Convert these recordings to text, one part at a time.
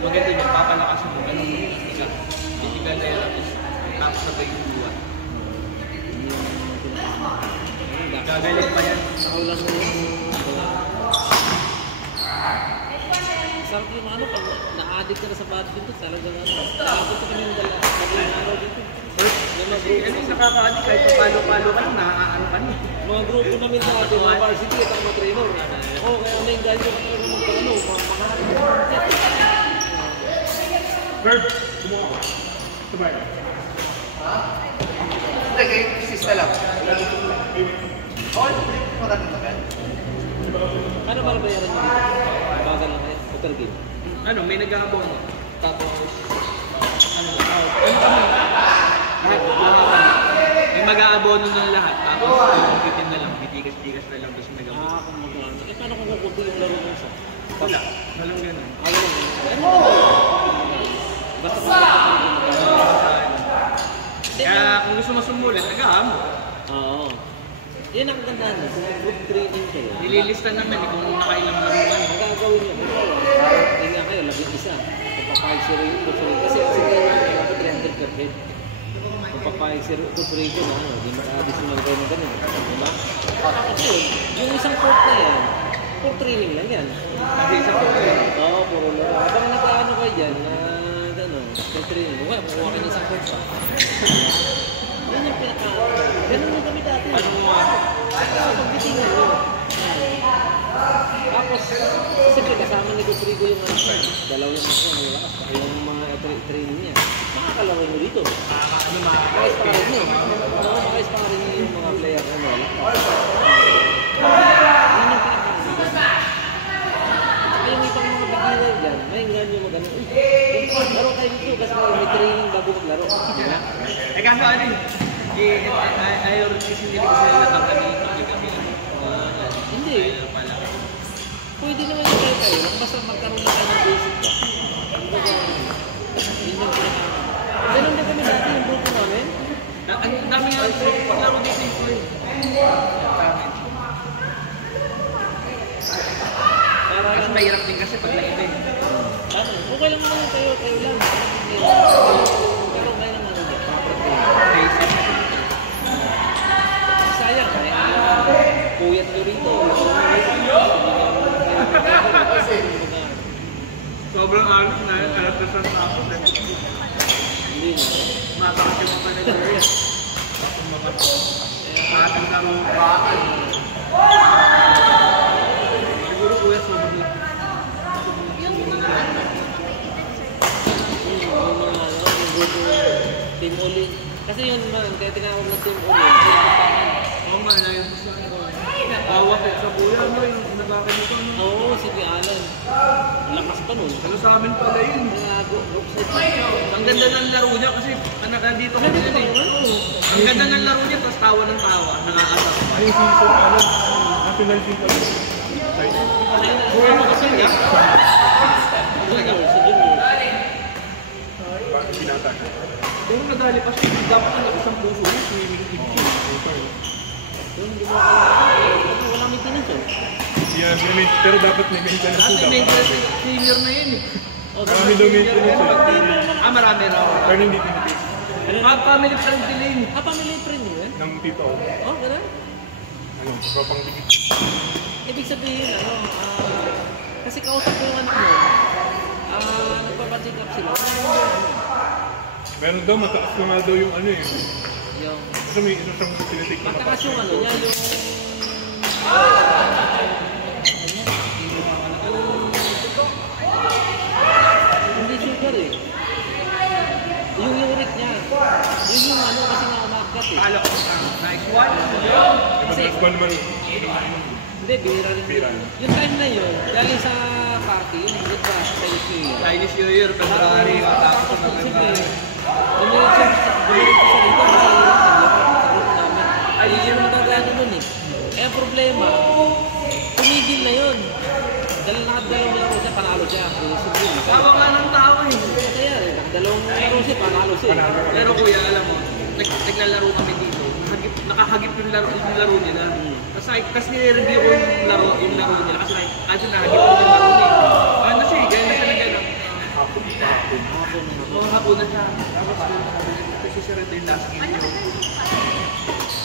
maganda yun, papalakas mo, ganun, physical na yun, tapos sabay yung buwan. Gagaling pa yan. Nakaulan mo yun. Sarap yung ano, pag na-addict ka na sa badminton, talagang ano. Tapos sa kami yung dalawang araw dito. Kasi ano yung nakaka-addict, kahit palo-palo ka lang, nakakaano ka na. Mga grupo namin dati, mga varsity at mga trainer. Oo, kaya may ganyan ka talaga magkano, mga Bird, kumuha ko. Sabay. Hindi, kayo sista lang. Ano ba bayaran nyo? Bagal lang kayo, hotel game. Ano, may nag-aabono. Tapos, ano kami? May mag-aabono ng lahat. Tapos, bitin na lang, bitikas-tikas na lang. Tapos nag-aabono. Kung magkano. Eh, paano kung kukunti yung laro mo isa? Wala. Walang ganun. Walang ganun. Basta Kaya kung gusto mo sumulat, nag-aamo. Oo. Yan ang gandaan niya. Kung group training kayo. Nililista naman kung nakailang laruan. Ang gagawin niyo. Hindi nga kayo, labing isa. Kung papayag si Ray, kasi kayo 300 per head. Kung papayag si Ray ko na ano, di maka-additional kayo ng ganun. Diba? Tapos yun, yung isang court na yan, for training lang yan. Kasi isa po yun. Oo, puro laro. Habang naka-ano kayo dyan, na for training, wala, makuha kayo ng isang court pa. Yan yung pinaka... Ganun na kami dati. Ano mo nga? Pagbitingan yun. Tapos, siyempre kasama ni Rodrigo yung dalaw yung ako, ang lakas. Yung mga training niya. Makakalawin mo dito. Ano Maka-sparring niyo. Maka-sparring niyo yung mga player. Yun yung pinaka... At yung ibang mga beginner dyan, may ganyo mag-ano. Laro kayo dito kasi may training bago maglaro. Diba? Eh kaso ano ayaw rin kasi hindi ko sila nakakalimutan kami. Hindi. Pwede naman yung kayo lang basta magkaroon na kayo ng basic ba. Yun yung pinaka... Ganun din kami dati yung grupo namin. Ang dami nga paglaro dito yung play. Kasi mahirap din kasi pag na-event. Okay lang naman tayo lang. Pero may naman ano dyan, Basic. sayang, kuyat nyo rito. Sobrang alis na yun. Alas na sa tapos. Hindi na. Matakas yung mga manager. Ating laro pa. Siguro kuya sobrang lang. Team Oli. Kasi yun man, kaya tinawag na Team Oli. Oo nga, na yung gusto ko. Bawat sa kuya mo yung nagkakanito. Oo, si Alan. Lakas pa nun. Ano sa amin pala yun? Mga group set. Ang ganda ng laro niya kasi nandito kami yun eh. Ang ganda ng laro niya, tapos tawa ng tawa. Nakakatawa. Ano yung season, ano? National team pala. Ano kasi niya? Junior, si Junior. Bakit binata ka? Kung nadali pa siya, dapat ang isang puso niya, swimming team siya. Yung gumawa wala maintenance yun. Yeah, pero dapat may maintenance Kasi daw. maintenance, senior na yun eh. Marami daw maintenance eh. Marami raw. Pero hindi tinitip. Family friend din yun. Family friend mo eh? Ng tito. Oh, gano'n? Ano, tropang dikit. Ibig sabihin, kasi kausap ko yung anak mo, nagpapacheck up sila. Meron daw, mataas na nga daw yung ano eh. Yung, Kasi may isa siyang tinitik na matakas yung ano niya, yung... Hindi sugar eh. Yung uric niya. Yun yung ano kasi nga umakat eh. Kala ko nice one. Madalas ba naman? Hindi, bihira rin. Bihira. Yung time na yun, galing sa party, yun, good ba? Chinese New Year, February, matapos na February. Dumiretso sa dito kasi naglaro sa group namin. Ay, yun yung magagano nun eh. Eh, ang problema, tumigil na yun. Dahil nakadalawang laro siya, panalo siya. Tawa nga ng tao eh. Kaya, nakadalawang laro siya, panalo siya. Pero kuya, alam mo, naglalaro kami dito. Nakahagip yung laro nila. Tapos nire-review ko yung laro nila kasi nahagip ko yung laro nila. Ano siya, ganyan na siya na gano'n. hapon ng hapon. Mga hapon na siya. Tapos kasi siya rin yung last game niyo.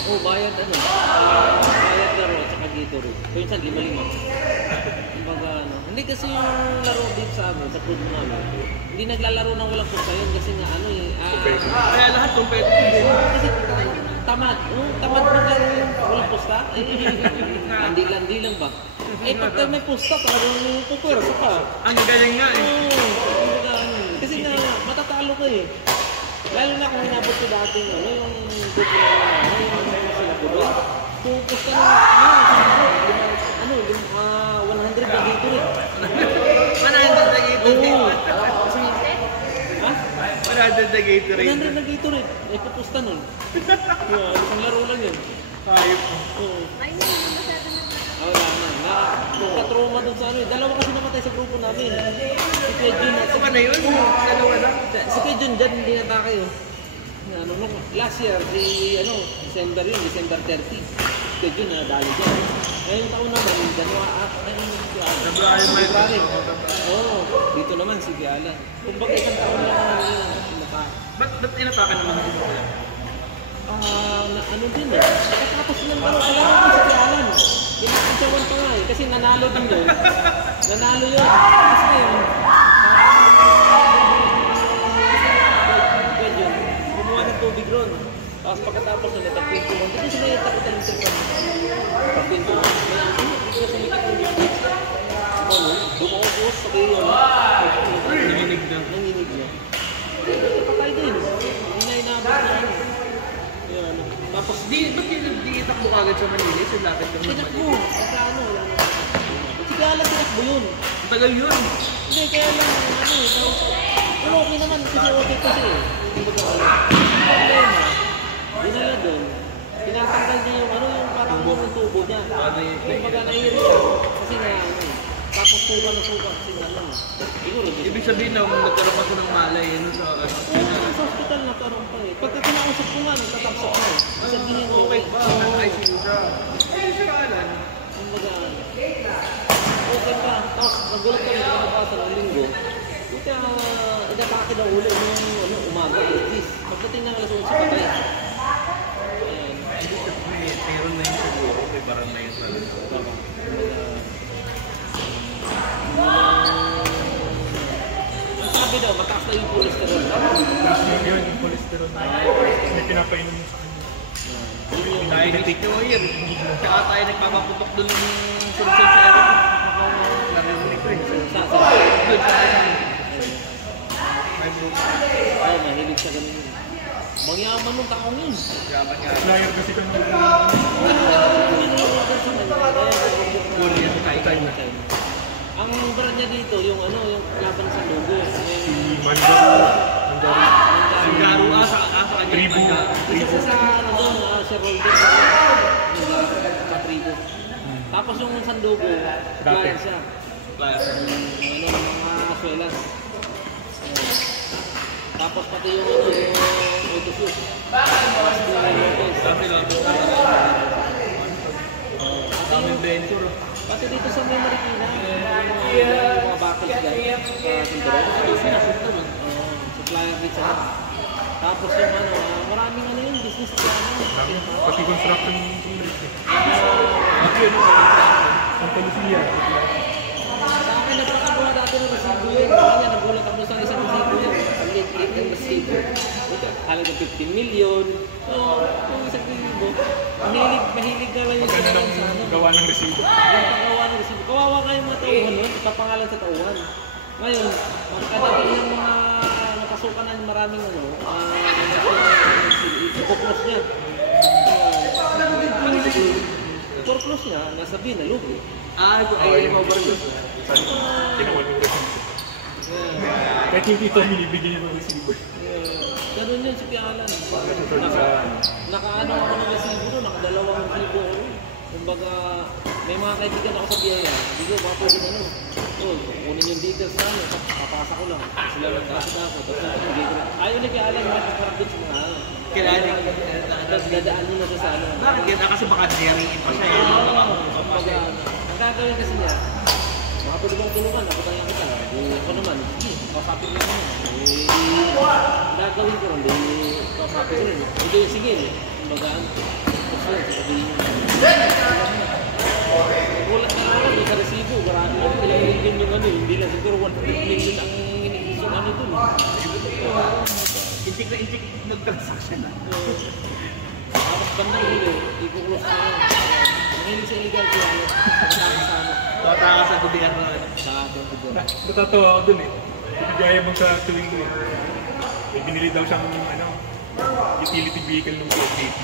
Oh, bayad ano? Bayad laro at saka Gatorade. Kung minsan, 5-5. Kumbaga ano. Hindi kasi yung laro dito sa amin, sa club namin. Hindi naglalaro ng walang pusta yun kasi nga ano eh. Kaya lahat competitive din. Kasi tamad. Tamad maglaro yung walang pusta. Landi lang ba? Pagka may pusta, talagang pupwersa ka. Ang galing nga eh. Kumbaga ano. Kasi nga, matatalo ka eh. Lalo na kung hinabot ko dati ano, yung grupo na yung sinabuloy. Kung pusta na, 100 na dito rin. 100 na Gatorade. Oo. Ha? 100 na Gatorade. 100 na dito rin. May pupusta nun. Isang laro lang yun. Hayop. Oo. Ay, hindi naman masyado na. Wala na. Nakatrauma dun sa ano eh. Dalawa kasi namatay sa grupo namin. Si Kuya Jun at Ito ba na yun? Dalawa na. si Kuya Jun dyan hindi natake yun. Ano, last year, December 30. Kuya Jun nadali dyan. Ngayong taon naman, February. Oo, dito naman si Kiala. Kumbaga isang taon lang naman yung tinatake. Ba't tinatakan naman dito? Ano din eh. Katapos lang laro ko si Kialan. Pinakantsawan pa nga eh. Kasi nanalo din yun. Nanalo yun. Tapos ngayon, yun, kumuha ng tubig ron. Tapos pagkatapos na natagpintuan, hindi sila yung takitan-tripan. Pagpintuan. Hindi sila sumikip ng bibig. Dumaubos, sabi yun. Nanginig na. Nanginig na. Patay din. Hindi na inabot na ano. Yan. Tapos ba't di itakbo kagad sa Manila? Sa lapit ng Tinakbo. Pagka ano. Si Gala tinakbo yun. Ang tagal yun. Hindi, kaya lang, ano, okay naman, kasi okay kasi eh. Kumbaga, problema, dinala doon, tinatanggal niya yung parang yung tubo niya. Kumbaga, nahihirita. Kasi nga, tapos suka na suka, kasi nga lang. Siguro, Ibig sabihin na kung nagkaroon pa siya ng malay, sa sa hospital nagkaroon pa eh. Pagka kinausap ko nga, nagtatapsok na eh. Sabihin ko, okay ba? ICU siya. Ay, siya alam. kumbaga, okay pa. Tapos, nagulat kami na nakapasa ng linggo. Kaya, inatake daw ulit nung umaga, 8. Pagdating ng alas 11, patay. Ayan. Meron na yun siguro. May barang na yun talaga. Tama. Ang sabi daw, mataas na yung cholesterol. Yun, yung cholesterol. May pinapainom mo sa kanya. Diabetic nyo yun. Tsaka tayo nagpapaputok doon ng solusyon sa Ewan. Narinig ko eh. Sa Doon sa ay, mahilig siya ganun yun. Mangyaman nung taong yun. Yaman nga. Flyer kasi ka ng Korean Titan. Ang brand niya dito, yung laban sa logo. si Mandari. Ang garo sa kanya. Tribu. Isa sa shareholder sa tribo. Tapos yung sandugo, supplier siya. Mga aswelas. Tapos pati yung autoshoot. Dami lang ito. Daming venture. Pati dito sa may Marikina, yung mga battles guys, supplier din siya. Tapos yung maraming yung business niya. Pati construction place. Ang polisiya. Sa akin, nagpapagawa dati ng resibo yun. Kaya nagulat ako sa isang resibo yun. Ang liit-liit ng resibo. Ito, halaga 15 million. Oo, yung isang resibo. Mahilig na lang yung Magkano sa ng gawa ng resibo? Yung paggawa ng resibo. Kawawa nga yung mga tauhan nun. Ipapangalan sa tauhan. Ngayon, pagkadating ng mga napasukan ng maraming ipoklos niya. Ipoklos niya, nasabihin na lugi. Ay, mabaragos. Tinawan yung resibo. Kahit hindi ito binibigyan ng resibo. Ganun yun si Pialan. Nakaano ako ng resibo doon, nakadalawang resibo ako. Kumbaga, may mga kaibigan ako sa biyaya. Hindi ko, baka pwede kunin yung details na papasa ko lang. Sila lang kasi ako. Ayaw ni Pialan, makakarap doon sa mga Kailangan dadaan nyo na sa ano. bakit ganda? Kasi baka sharing pa siya. Kumbaga, ang gagawin kasi niya, mga pwede bang tulungan, ako tayo kita. Ako naman, sige. kausapin ko naman. Gagawin ko rin, kausapin ko rin. Ito yung sige, kumbagaan. Kasi sabihin nyo. Gulat na ako doon sa resibo. Marami lang ilang million yung ano, hindi lang. Siguro 100 million ang iniisip yung ano doon. Intik na intik nag-transaction na. Tapos bandang huli, ikukulos ko yun. Hindi sa illegal siya, kasama. Totoo sa gobyerno. Sa ating gobyerno. Natatawa ako dun eh. Ibigaya mo sa tuwing ko eh. May binili daw siyang utility vehicle ng PFDT.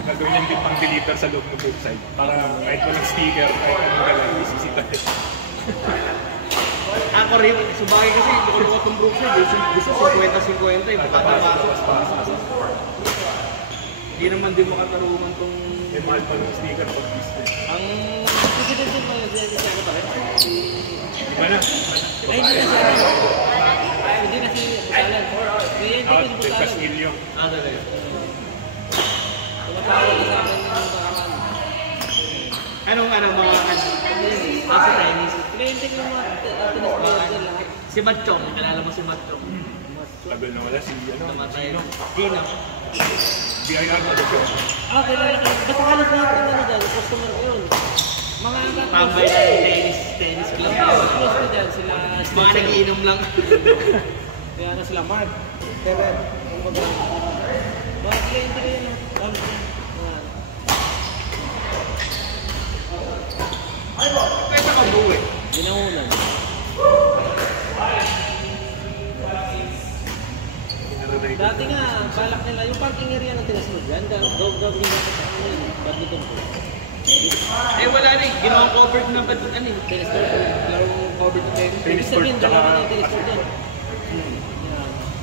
Gagawin niya yung pang-deliver sa loob ng website. Para kahit walang sticker, kahit anong galang, isisita eh. Ako rin, subagay kasi kung itong Brookside, gusto 50-50 eh. Makatapasok. Hindi naman din makatarungan itong... May mahal pa ng sticker pag business. Ang president din pa yung siya ano pa rin? Di ba na? Ay, hindi na siya. Hindi na si Busalan. Hindi na si Busalan. Castillo. Talaga. Tumatawag na sa akin yung nakaraan. Anong mga sa Chinese? Kliyente ko yung mga tinisplayer lahat. Si Matchong, kilala mo si Matchong. Tagal na wala si Namatay. Gino. BIR na doon. Kilala ka. Ba't kalit na yung ano dyan? Customer ko yun. Mga Tambay na tennis club. close ko dyan sila. Mga nagiinom lang. Kaya na sila Mark. Kevin. Mga kliyente ko yun. Pwede ka buwi. Ginaunan. Dati nga, balak nila, yung parking area ng tinasunod yan, gawin natin sa ano yun, badminton ko. Wala rin. Ginawang covered na ba ano eh? Tennis court, larong covered na tennis. Tennis court, Ibig sabihin, tsaka- dalawa na yung tennis court yan. Yan.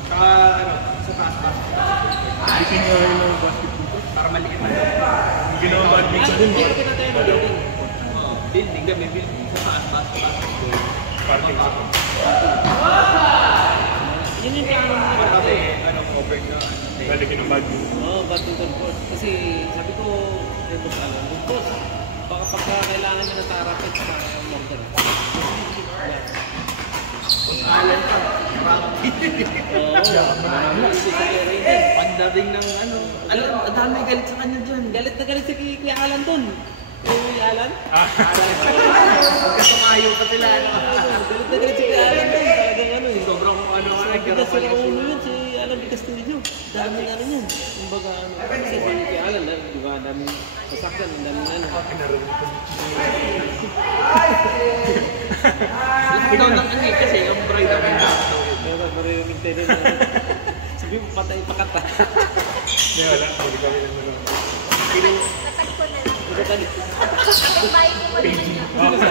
Saka sa taas. Bikin nga yun ng basketball ko. Para maliit na. Yung ginawa badminton din. Hindi ko pinatay mo building. Building kami, building. Sa taas. Parking sa Yun yung plano mo Para natin. kami, covered na. Lalagyan ng badminton. Oo, badminton court. Kasi sabi ko, boss, boss, baka pagka kailangan nyo ng tarapit sa mortar. Alan ka. Oo, marami ito sa kaya Pagdating ng ano. Alam, dami galit sa kanya dyan. Galit na galit si Kuya Alan dun. Kuya Alan? Pagkasumayo pa sila. Galit na galit si Kuya Alan dun. Talagang ano eh. Sobrang kung ano. Bigas sila ulo yun, si Alan de Castillo. Daming ano yun. Kumbaga ano. Kasi si Kuya Alan, di ba, daming sasakyan, daming ano. Ikaw ng ano kasi yung bride of yung doctor. Pero maririnig tayo na. Sabi mo, patay pa kata. Hindi, wala. Hindi kami lang naman. Natag ko na lang. Ito tali. Sabay ko mo na.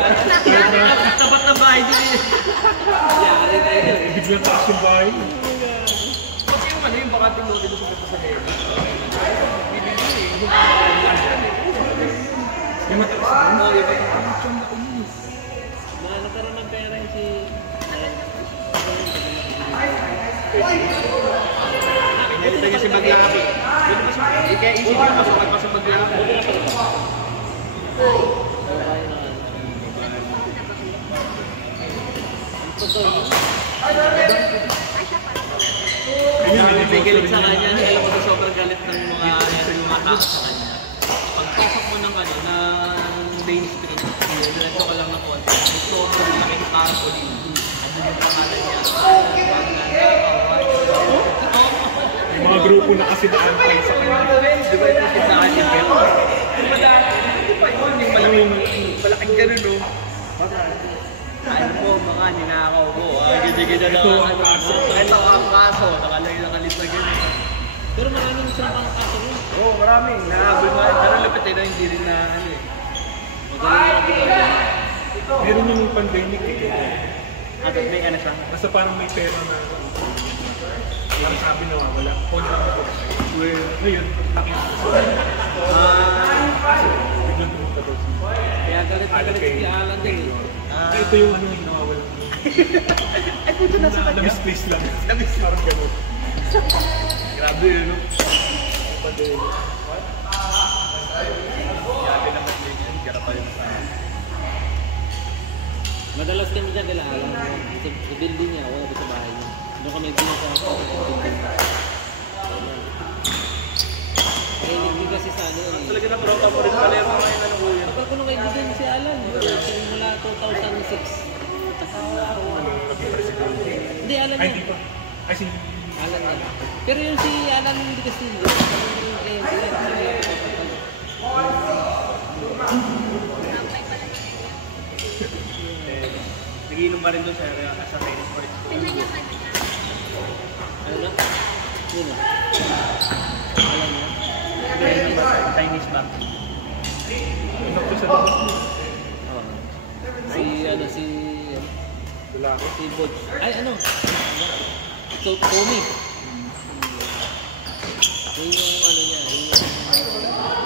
Tapat ng bahay din eh. Yari tayo yun. Biglang taas yung bahay. Kasi yung ano yung baka pinutin mo sa sa head. Yung mataas na. Oo, yung baka Nagkaroon ng pera yung si... Pinalit na niya si Maglapi. Kaya isip yung masukat pa sa Maglapi. May galit sa kanya. Alam mo sa sobrang galit ng mga tao sa kanya. Pagpasok mo ng ano, ng Main Street, diretso ka lang ng konti. May sobrang laking tarpaulin. Ano yung pangalan niya? Yung mga grupo na kasi naantay sa kanya. Di ba ito sindahan yung pero? Di ba yun yung malaking ganun no? Ano po mga ninakaw ko, ganda-ganda na ito ang kaso, nakalagay na ganun. Pero maraming silang pang kaso yun. Oo, maraming. Nahabol mo. Pero lapit na hindi rin na ano eh. Magaling na Meron yung pandemic eh. At may ano siya. Basta parang may pera na parang sabi na wala. Phone na ako. Ngayon, nakita ko. Biglang tumunta daw siya. Kaya galit na galit si Alan din eh. Ito yung ano yung nawawala. Ay, puto na sa kanya. Na-misplace lang. Na-misplace. Parang gano'n. Grabe yun, no? Pandemic. Grabe naman din yan. Gara pa yun sa Madalas kami dyan kila alam mo. Sa building niya, wala sa bahay niya. Doon kami binasa sa building. Nainig kasi sa ano eh. Talaga na tropa mo rin pala yung mga yun ano kuya. Kapag ko nung kaibigan si Alan, mula 2006. Naging president. Hindi, Alan Ay, yan. di pa. Ay, si... Alan yan. Pero yung si Alan hindi kasi hindi. Nagiinom pa rin doon sa tennis court. Pinanyakan na. Ano na? Yun na. Alan yan. Chinese ba? Ano ko sa labas mo? Oo. Si ano si Lalaki. si Bodge. Ay ano? So Tommy. Yun yung ano niya, yung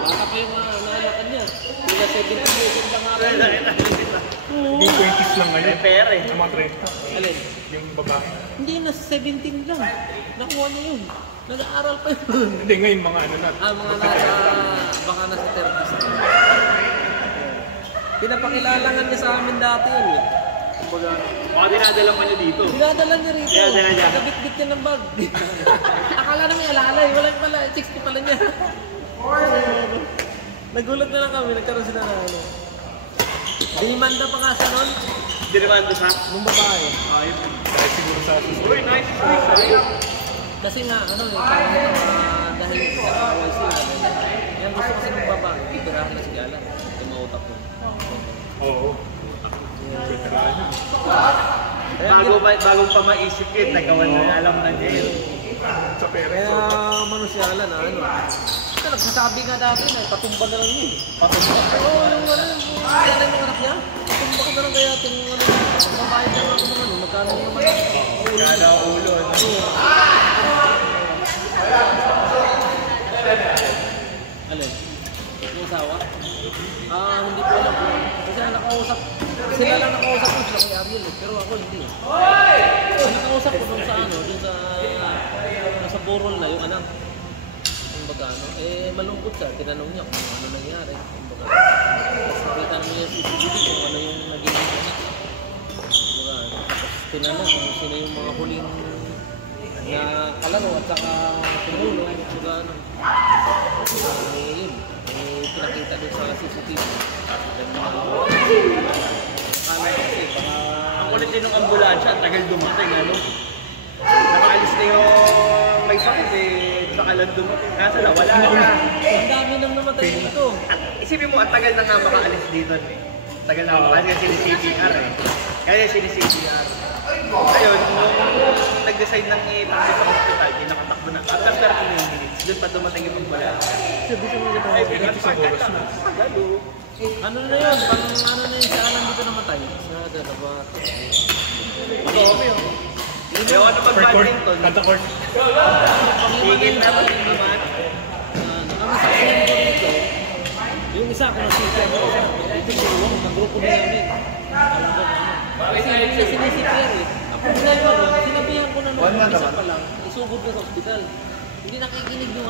baka pa yung naalakad niya. Sila 17 years lang nga rin. Hindi 20s lang ngayon. Pere. Ang mga 30. Alin? Yung babae. Hindi, nasa 17 lang. Nakuha niya yun. Nag-aaral pa yun. Hindi, ngayon mga ano na. Mga nasa, baka nasa 30s. Pinapakilalangan niya sa amin dati yun eh. Kumbaga, baka dinadala pa niyo dito. Dinadala niya rito. Dinadala niya. Nagabit-bit niya ng bag. Akala namin alalay. Wala pala. 60 pala niya. Nagulat na lang kami. Nagkaroon sila na ano. Dinimanda pa nga siya nun. Dinimanda sa? Nung babae. Ayun. Dahil siguro sa susunod. Uy, nice. Sayang. Kasi nga, ano, parang dahil sa kaway sila. Yan gusto kasi ng babae. Itirahan na si Alan. Yung mautak ko. Oo. Veteran yun. Bagong pa maisip yun, nagawan na alam na niya yun. Sa pera. Kaya mano si Alan na ano. Nagsasabi nga dati na patumba na lang yun. Patumba. Oo, yung ano, yung anak niya. Patumba ko na lang kaya itong ano. Mabayad na lang ako ng ano. Magkano naman. Kada ulo. Alin? Yung asawa? Hindi ko alam. Kasi nakausap. Sila lang nakausap ko sila kay Ariel eh. Pero ako hindi. Nakausap ko dun sa ano, dun sa Borol na yung anak. Yung baga ano, malungkot siya. Tinanong niya kung ano nangyari. Yung baga. Tapos nakita naman niya si CCTV kung ano yung naging anak. Yung baga ano. Tapos tinanong kung sino yung mga huling na kalaro at saka tumulo. Yung baga ano. Yun. Pinakita doon sa CCTV. Ang kulit din ng ambulansya, ang tagal dumating, ano? Nakaalis na yung may sakit eh, saka lang dumating. Kaso na, wala na. Ang dami nang namatay dito. At isipin mo, ang tagal na nga makaalis dito eh. Tagal na makaalis kasi CCR eh. Kaya CCR. Ayun, nung nag-decide ng itakbo sa hospital, pinakatakbo na. After 30 minutes, doon pa dumating yung ambulansya. Sabi sa mga Ay, pinagpagal na. Pagalo. ano na yun? Pang ano na yun sa alam dito namatay? Sa dalawa. Madami yun. Ayaw ka na mag-badminton. Kanta court. Higil na ba yung naman? Ang sasabihin ko dito, yung isa ko na siya ko isa. Ito si Wong, nag-grupo na namin. Alam ko na ano. Kasi hindi siya sinisipir eh. Ako sinabi ko, sinabihan ko na nung isa pa lang, isugod ko sa ospital. Hindi nakikinig yung